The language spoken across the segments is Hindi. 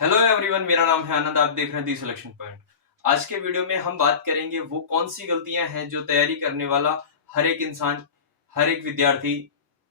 हेलो एवरीवन, मेरा नाम है आनंद। आप देख रहे हैं दी सिलेक्शन पॉइंट। आज के वीडियो में हम बात करेंगे वो कौन सी गलतियां हैं जो तैयारी करने वाला हर एक इंसान, हर एक विद्यार्थी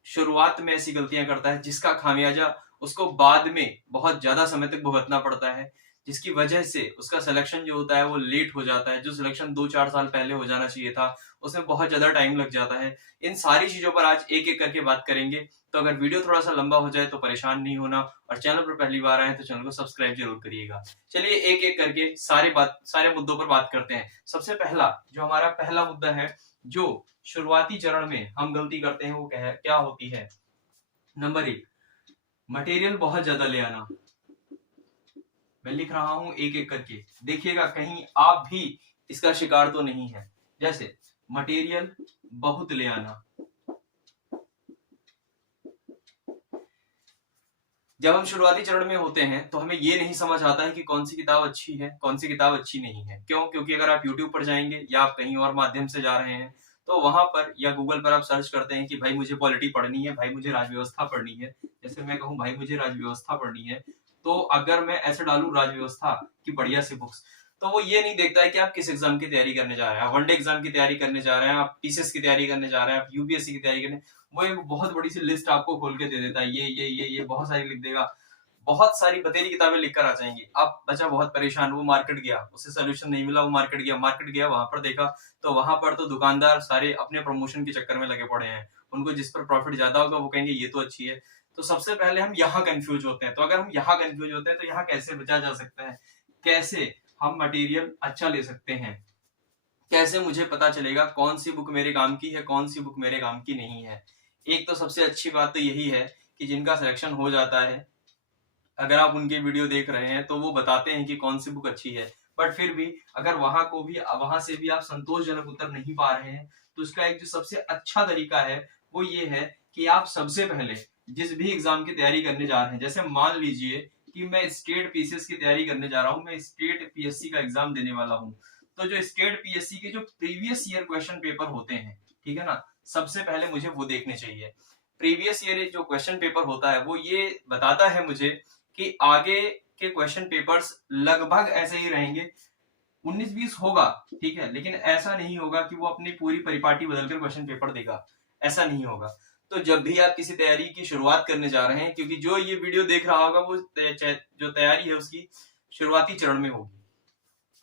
शुरुआत में ऐसी गलतियां करता है जिसका खामियाजा उसको बाद में बहुत ज्यादा समय तक भुगतना पड़ता है, जिसकी वजह से उसका सिलेक्शन जो होता है वो लेट हो जाता है। जो सिलेक्शन 2-4 साल पहले हो जाना चाहिए था उसमें बहुत ज्यादा टाइम लग जाता है। इन सारी चीजों पर आज एक एक करके बात करेंगे। तो अगर वीडियो थोड़ा सा लंबा हो जाए तो परेशान नहीं होना, और चैनल पर पहली बार आए तो चैनल को सब्सक्राइब जरूर करिएगा। चलिए एक एक करके सारे मुद्दों पर बात करते हैं। सबसे पहला जो हमारा पहला मुद्दा है, जो शुरुआती चरण में हम गलती करते हैं वो क्या होती है। नंबर 1, मटेरियल बहुत ज्यादा ले आना। मैं लिख रहा हूं एक एक करके, देखिएगा कहीं आप भी इसका शिकार तो नहीं है। जैसे मटेरियल बहुत ले आना। जब हम शुरुआती चरण में होते हैं तो हमें ये नहीं समझ आता है कि कौन सी किताब अच्छी है, कौन सी किताब अच्छी नहीं है। क्यों? क्योंकि अगर आप YouTube पर जाएंगे या आप कहीं और माध्यम से जा रहे हैं तो वहां पर या गूगल पर आप सर्च करते हैं कि भाई मुझे पॉलिटी पढ़नी है, भाई मुझे राजव्यवस्था पढ़नी है। जैसे मैं कहूँ भाई मुझे राजव्यवस्था पढ़नी है, तो अगर मैं ऐसे डालू राजव्यवस्था की बढ़िया सी बुक्स, तो वो ये नहीं देखता है कि आप किस एग्जाम की तैयारी करने जा रहे हैं। आप वनडे एग्जाम की तैयारी करने जा रहे हैं, आप टीसीएस की तैयारी करने जा रहे हैं, आप यूपीएससी की तैयारी करने, वो एक बहुत बड़ी सी लिस्ट आपको खोल के दे देता है। ये बहुत सारी लिख देगा, बहुत सारी बतेरी किताबें लिखकर आ जाएंगी। अब बच्चा बहुत परेशान, वो मार्केट गया, उसे सोल्यूशन नहीं मिला, वो मार्केट गया, वहां पर देखा तो वहां पर तो दुकानदार सारे अपने प्रमोशन के चक्कर में लगे पड़े हैं। उनको जिस पर प्रॉफिट ज्यादा होगा वो कहेंगे ये तो अच्छी है। तो सबसे पहले हम यहाँ कंफ्यूज होते हैं। तो अगर हम यहाँ कंफ्यूज होते हैं तो यहाँ कैसे बचा जा सकता है, कैसे हम मटेरियल अच्छा ले सकते हैं, कैसे मुझे पता चलेगा कौन सी बुक मेरे काम की है, कौन सी बुक मेरे काम की नहीं है। एक तो सबसे अच्छी बात तो यही है कि जिनका सिलेक्शन हो जाता है, अगर आप उनके वीडियो देख रहे हैं तो वो बताते हैं कि कौन सी बुक अच्छी है। बट फिर भी अगर वहां से भी आप संतोषजनक उत्तर नहीं पा रहे हैं तो इसका एक जो सबसे अच्छा तरीका है वो ये है कि आप सबसे पहले जिस भी एग्जाम की तैयारी करने जा रहे हैं, जैसे मान लीजिए कि मैं स्टेट पीसीएस की तैयारी करने जा रहा हूँ, मैं स्टेट पीएससी का एग्जाम देने वाला हूँ, तो जो स्टेट पीएससी के जो प्रीवियस ईयर क्वेश्चन पेपर होते हैं, ठीक है ना, सबसे पहले मुझे वो देखने चाहिए। प्रीवियस ईयर जो क्वेश्चन पेपर होता है वो ये बताता है मुझे कि आगे के क्वेश्चन पेपर्स लगभग ऐसे ही रहेंगे। 19-20 होगा, ठीक है, लेकिन ऐसा नहीं होगा कि वो अपनी पूरी परिपाटी बदलकर क्वेश्चन पेपर देगा, ऐसा नहीं होगा। तो जब भी आप किसी तैयारी की शुरुआत करने जा रहे हैं, क्योंकि जो ये वीडियो देख रहा होगा वो जो तैयारी है उसकी शुरुआती चरण में होगी,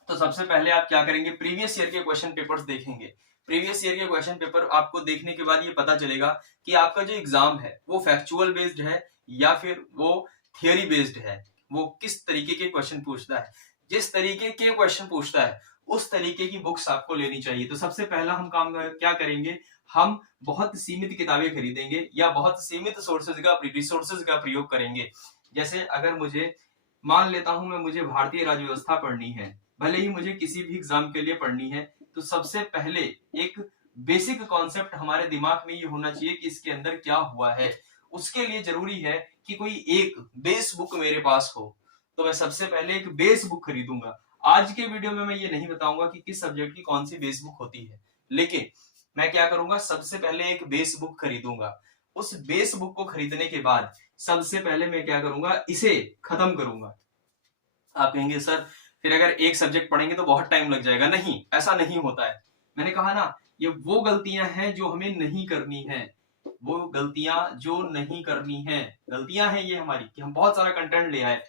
तो सबसे पहले आप क्या करेंगे, प्रीवियस ईयर के क्वेश्चन पेपर्स देखेंगे। प्रीवियस ईयर के क्वेश्चन पेपर आपको देखने के बाद ये पता चलेगा कि आपका जो एग्जाम है वो फैक्चुअल बेस्ड है या फिर वो थियोरी बेस्ड है, वो किस तरीके के क्वेश्चन पूछता है। जिस तरीके के क्वेश्चन पूछता है उस तरीके की बुक्स आपको लेनी चाहिए। तो सबसे पहला हम काम क्या करेंगे, हम बहुत सीमित किताबें खरीदेंगे या बहुत सीमित रिसोर्सेज का प्रयोग करेंगे। जैसे अगर मुझे मान लेता हूं मैं, मुझे भारतीय राज्य व्यवस्था पढ़नी है, भले ही मुझे किसी भी एग्जाम के लिए पढ़नी है, तो सबसे पहले एक बेसिक कॉन्सेप्ट हमारे दिमाग में ये होना चाहिए कि इसके अंदर क्या हुआ है। उसके लिए जरूरी है कि कोई एक बेस बुक मेरे पास हो, तो मैं सबसे पहले एक बेस बुक खरीदूंगा। आज के वीडियो में मैं ये नहीं बताऊंगा कि किस सब्जेक्ट की कौन सी बेस बुक होती है, लेकिन मैं क्या करूंगा, सबसे पहले एक बेस बुक खरीदूंगा। उस बेस बुक को खरीदने के बाद सबसे पहले मैं क्या करूंगा, इसे खत्म करूंगा। आप कहेंगे सर फिर अगर एक सब्जेक्ट पढ़ेंगे तो बहुत टाइम लग जाएगा। नहीं, ऐसा नहीं होता है। मैंने कहा ना, ये वो गलतियां हैं जो हमें नहीं करनी है, वो गलतियां जो नहीं करनी है, गलतियां हैं ये हमारी कि हम बहुत सारा कंटेंट ले आए।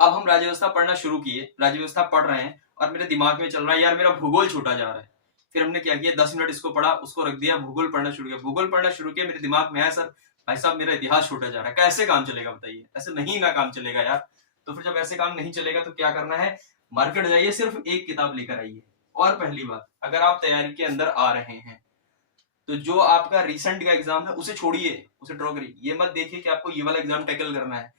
अब हम राज्य व्यवस्था पढ़ना शुरू किए, राज्य व्यवस्था पढ़ रहे हैं और मेरे दिमाग में चल रहा है यार मेरा भूगोल छूटा जा रहा है। फिर हमने क्या किया, 10 मिनट इसको पढ़ा, उसको रख दिया, भूगोल पढ़ना शुरू किया। भूगोल पढ़ना शुरू किया, मेरे दिमाग में आया सर भाई साहब मेरा इतिहास छूटा जा रहा है, कैसे काम चलेगा बताइए, ऐसे नहीं ना काम चलेगा यार। तो फिर जब ऐसे काम नहीं चलेगा तो क्या करना है, मार्केट जाइए, सिर्फ एक किताब लेकर आइए। और पहली बात, अगर आप तैयारी के अंदर आ रहे हैं तो जो आपका रिसेंट का एग्जाम है उसे छोड़िए, उसे ड्रॉ करिए। ये मत देखिए कि आपको ये वाला एग्जाम टैकल करना है।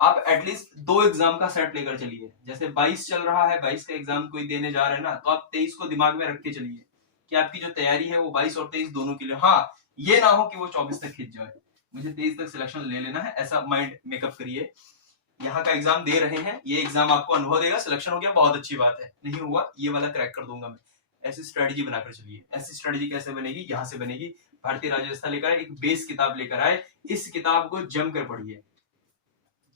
आप एटलीस्ट 2 एग्जाम का सेट लेकर चलिए। जैसे 22 चल रहा है, 22 का एग्जाम कोई देने जा रहे हैं ना, तो आप 23 को दिमाग में रख के चलिए कि आपकी जो तैयारी है वो 22 और 23 दोनों के लिए। हाँ, ये ना हो कि वो 24 तक खिंच जाए, मुझे 23 तक सिलेक्शन ले लेना है, ऐसा माइंड मेकअप करिए। यहाँ का एग्जाम दे रहे हैं, ये एग्जाम आपको अनुभव देगा, सिलेक्शन हो गया बहुत अच्छी बात है, नहीं हुआ ये वाला क्रैक कर दूंगा मैं। ऐसी स्ट्रेटजी बनाकर चलिए। ऐसी स्ट्रेटजी कैसे बनेगी, यहाँ से बनेगी। भारतीय राज्य व्यवस्था लेकर आए, एक बेस किताब लेकर आए, इस किताब को जमकर पढ़िए।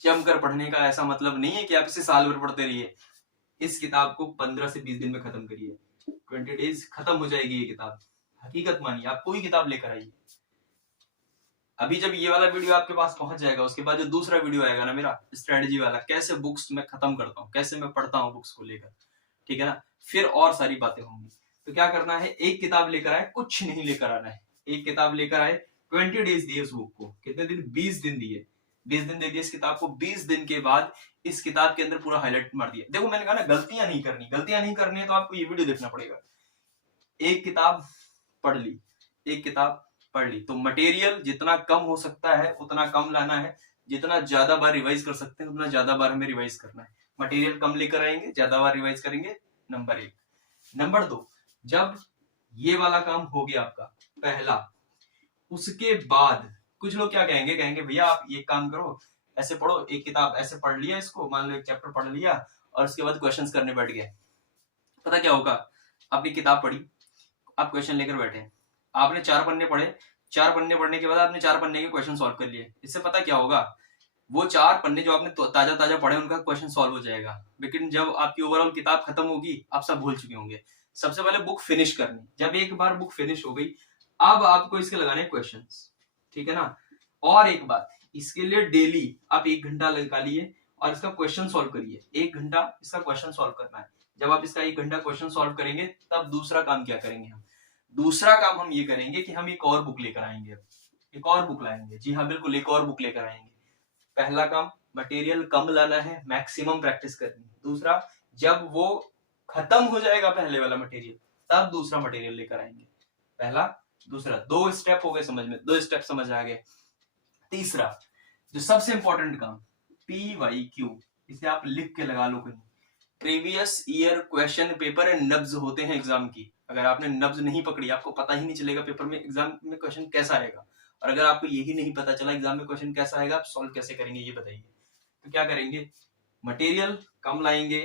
जमकर पढ़ने का ऐसा मतलब नहीं है कि आप इसे साल भर पढ़ते रहिए। इस किताब को 15 से 20 दिन में खत्म करिए, 20 डेज खत्म हो जाएगी ये किताब। हकीकत मानिए, आप कोई किताब लेकर आइए। अभी जब ये वाला वीडियो आपके पास पहुंच जाएगा, उसके बाद जो दूसरा वीडियो आएगा ना मेरा स्ट्रेटजी वाला, कैसे बुक्स मैं खत्म करता हूँ, कैसे मैं पढ़ता हूँ बुक्स को लेकर, ठीक है ना, फिर और सारी बातें होंगी। तो क्या करना है, एक किताब लेकर आए, कुछ नहीं लेकर आना है, एक किताब लेकर आए, 20 डेज दिए उस बुक को, कितने दिन, 20 दिन दिए, 20 दिन दे दिए इस किताब को। 20 दिन के बाद इस किताब के अंदर पूरा हाईलाइट मार दिया। देखो मैंने कहा ना, गलतियां नहीं करनी, गलतियां नहीं करनी है तो आपको ये वीडियो देखना पड़ेगा। एक किताब पढ़ ली, एक किताब पढ़ ली, तो मटेरियल जितना कम हो सकता है उतना कम लाना है, जितना ज्यादा बार रिवाइज कर सकते हैं उतना ज्यादा बार हमें रिवाइज करना है। मटेरियल कम लेकर आएंगे, ज्यादा बार रिवाइज करेंगे, नंबर 1। नंबर 2, जब ये वाला काम हो गया आपका पहला, उसके बाद कुछ लोग क्या कहेंगे, कहेंगे भैया आप ये काम करो, ऐसे पढ़ो, एक किताब ऐसे पढ़ लिया, इसको मान लो एक चैप्टर पढ़ लिया और उसके बाद क्वेश्चंस करने बैठ गए। पता क्या होगा, आपने किताब पढ़ी, आप क्वेश्चन लेकर बैठे, आपने 4 पन्ने पढ़े, 4 पन्ने पढ़ने के बाद आपने 4 पन्ने के क्वेश्चन सॉल्व कर लिए। इससे पता क्या होगा, वो 4 पन्ने जो आपने ताजा ताजा पढ़े उनका क्वेश्चन सॉल्व हो जाएगा, लेकिन जब आपकी ओवरऑल किताब खत्म होगी आप सब भूल चुके होंगे। सबसे पहले बुक फिनिश करनी, जब एक बार बुक फिनिश हो गई, अब आपको इसके लगाने क्वेश्चंस, ठीक है ना। और एक बात, इसके लिए डेली आप 1 घंटा निकालिए और इसका क्वेश्चन सॉल्व करिए, 1 घंटा इसका क्वेश्चन सॉल्व करना है। जब आप इसका 1 घंटा क्वेश्चन सॉल्व करेंगे, तब दूसरा काम क्या करेंगे हम, दूसरा काम हम ये करेंगे कि हम एक और बुक लेकर आएंगे, एक और बुक लाएंगे, जी हाँ बिल्कुल, एक और बुक लेकर आएंगे। पहला काम, मटेरियल कम लाना है, मैक्सिमम प्रैक्टिस करनी है। दूसरा, जब वो खत्म हो जाएगा पहले वाला मटेरियल, तब दूसरा मटेरियल लेकर आएंगे। पहला दूसरा, 2 स्टेप हो गए समझ में, 2 स्टेप समझ आ गए। तीसरा जो सबसे इंपॉर्टेंट काम, PYQ, इसे आप लिख के लगा लो कहीं। Previous year question paper and नब्ज होते हैं एग्जाम की। अगर आपने नब्ज नहीं पकड़ी, आपको पता ही नहीं चलेगा पेपर में, एग्जाम में क्वेश्चन कैसा आएगा। और अगर आपको यही नहीं पता चला एग्जाम में क्वेश्चन कैसा आएगा, आप सॉल्व कैसे करेंगे ये बताइए। तो क्या करेंगे, मटेरियल कम लाएंगे,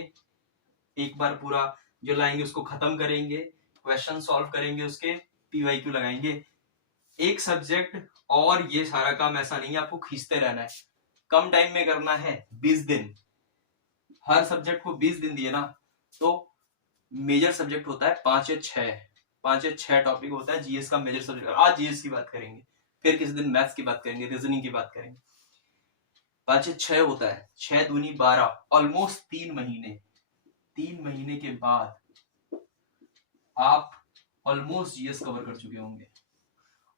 एक बार पूरा जो लाएंगे उसको खत्म करेंगे, क्वेश्चन सॉल्व करेंगे, उसके PYQ लगाएंगे, एक सब्जेक्ट। और ये सारा काम ऐसा नहीं है आपको खींचते रहना है, कम टाइम में करना है, 20 दिन, हर सब्जेक्ट को 20 दिन दिए ना, तो मेजर सब्जेक्ट होता है 5 या 6 टॉपिक होता है जीएस का मेजर सब्जेक्ट। आज जीएस की बात करेंगे, फिर किसी दिन मैथ्स की बात करेंगे, रीजनिंग की बात करेंगे। 5 या 6 होता है, 6 दूनी 12, ऑलमोस्ट 3 महीने। 3 महीने के बाद आप ऑलमोस्ट जीएस कवर कर चुके होंगे।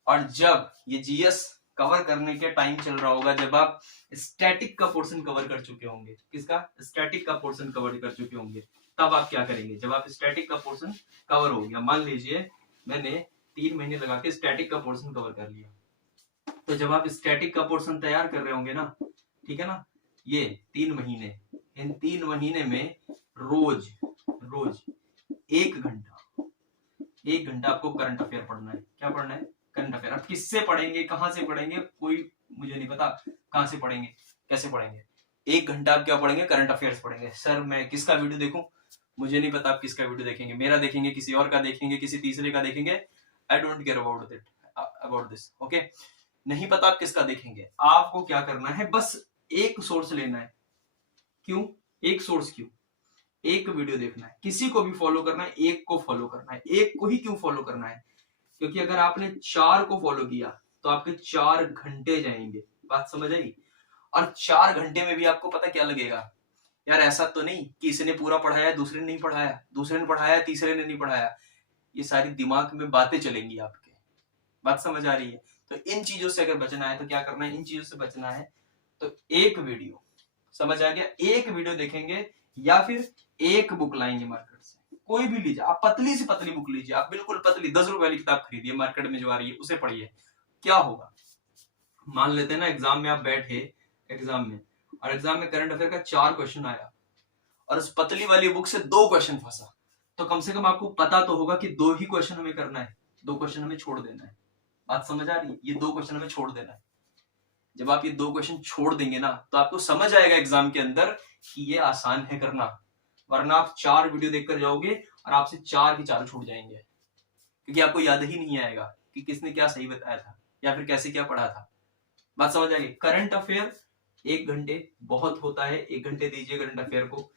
और जब ये जीएस कवर करने के टाइम चल रहा होगा, जब आप स्टैटिक का पोर्शन कवर कर चुके होंगे, किसका, स्टैटिक का पोर्शन कवर कर चुके होंगे, तब आप क्या करेंगे, जब आप स्टैटिक का पोर्शन कवर हो गया, मान लीजिए मैंने 3 महीने लगा के स्टैटिक का पोर्शन कवर कर लिया, तो जब आप स्टैटिक का पोर्शन तैयार कर रहे होंगे ना, ठीक है ना, ये 3 महीने, इन 3 महीने में रोज 1 घंटा आपको करंट अफेयर पढ़ना है। क्या पढ़ना है, करंट अफेयर। अब किससे पढ़ेंगे, कहां से पढ़ेंगे, कोई मुझे नहीं पता कहां से पढ़ेंगे, कैसे पढ़ेंगे। 1 घंटा आप क्या पढ़ेंगे, करंट अफेयर्स पढ़ेंगे। सर मैं किसका वीडियो देखूं, मुझे नहीं पता आप किसका वीडियो देखेंगे, मेरा देखेंगे, किसी और का देखेंगे, किसी तीसरे का देखेंगे, I don't care about this, okay. नहीं पता आप किसका देखेंगे, आपको क्या करना है, बस एक सोर्स लेना है। क्यों, एक सोर्स क्यों, एक वीडियो देखना है, किसी को भी फॉलो करना है, एक को फॉलो करना है। एक को ही क्यों फॉलो करना है, क्योंकि अगर आपने 4 को फॉलो किया तो आपके 4 घंटे जाएंगे, बात समझ आई। और 4 घंटे में भी आपको पता क्या लगेगा, यार ऐसा तो नहीं कि इसने पूरा पढ़ाया दूसरे ने नहीं पढ़ाया, दूसरे ने पढ़ाया तीसरे ने नहीं पढ़ाया। ये सारी दिमाग में बातें चलेंगी आपके, बात समझ आ रही है। तो इन चीजों से अगर बचना है तो क्या करना है, इन चीजों से बचना है तो एक वीडियो, समझ आ गया, एक वीडियो देखेंगे या फिर एक बुक लाएंगे मार्केट से, कोई भी लीजिए, आप पतली से पतली बुक लीजिए, आप बिल्कुल पतली 10 रुपए वाली किताब खरीदिए मार्केट में जो आ रही है, उसे पढ़िए। क्या होगा, मान लेते हैं ना एग्जाम में आप बैठे, एग्जाम में, और एग्जाम में करंट अफेयर का 4 क्वेश्चन आया और उस पतली वाली बुक से 2 क्वेश्चन फंसा, तो कम से कम आपको पता तो होगा कि 2 ही क्वेश्चन हमें करना है, 2 क्वेश्चन हमें छोड़ देना है। बात समझ आ रही है, ये 2 क्वेश्चन हमें छोड़ देना है। जब आप ये 2 क्वेश्चन छोड़ देंगे ना, तो आपको समझ आएगा एग्जाम के अंदर कि ये आसान है करना, वरना आप 4 वीडियो देखकर जाओगे और आपसे 4 के 4 छूट जाएंगे, क्योंकि आपको याद ही नहीं आएगा कि किसने क्या सही बताया था या फिर कैसे क्या पढ़ा था। बात समझ आ गई। करंट अफेयर 1 घंटे बहुत होता है, 1 घंटे दीजिए करंट अफेयर को।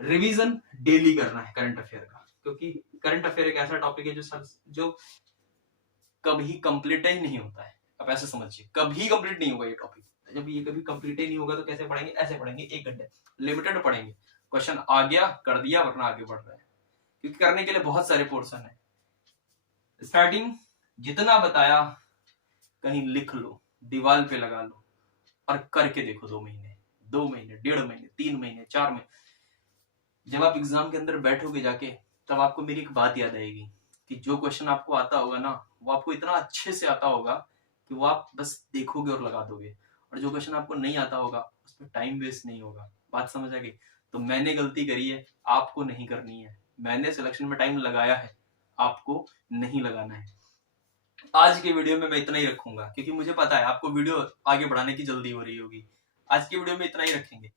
रिवीजन डेली करना है करंट अफेयर का, क्योंकि करंट अफेयर एक ऐसा टॉपिक है जो कभी कंप्लीट ही नहीं होता है। आप ऐसे समझिए, कभी कंप्लीट नहीं होगा ये टॉपिक। जब ये कभी कंप्लीट ही नहीं होगा तो कैसे पढ़ेंगे? ऐसे पढ़ेंगे, 1 घंटे लिमिटेड पढ़ेंगे, क्वेश्चन आ गया कर दिया, वरना आगे बढ़ रहा है, क्योंकि करने के लिए बहुत सारे पोर्शन है। स्टार्टिंग जितना बताया कहीं लिख लो, दीवार पे लगा लो और करके देखो। 2 महीने, 2 महीने, 1.5 महीने, 3 महीने, 4 महीने, जब आप एग्जाम के अंदर बैठोगे जाके, तब आपको मेरी एक बात याद आएगी कि जो क्वेश्चन आपको आता होगा ना, वो आपको इतना अच्छे से आता होगा कि वो आप बस देखोगे और लगा दोगे, और जो क्वेश्चन आपको नहीं आता होगा उसमें टाइम वेस्ट नहीं होगा। बात समझ आ गई? तो मैंने गलती करी है, आपको नहीं करनी है। मैंने सिलेक्शन में टाइम लगाया है, आपको नहीं लगाना है। आज के वीडियो में मैं इतना ही रखूंगा, क्योंकि मुझे पता है आपको वीडियो आगे बढ़ाने की जल्दी हो रही होगी। आज की वीडियो में इतना ही रखेंगे।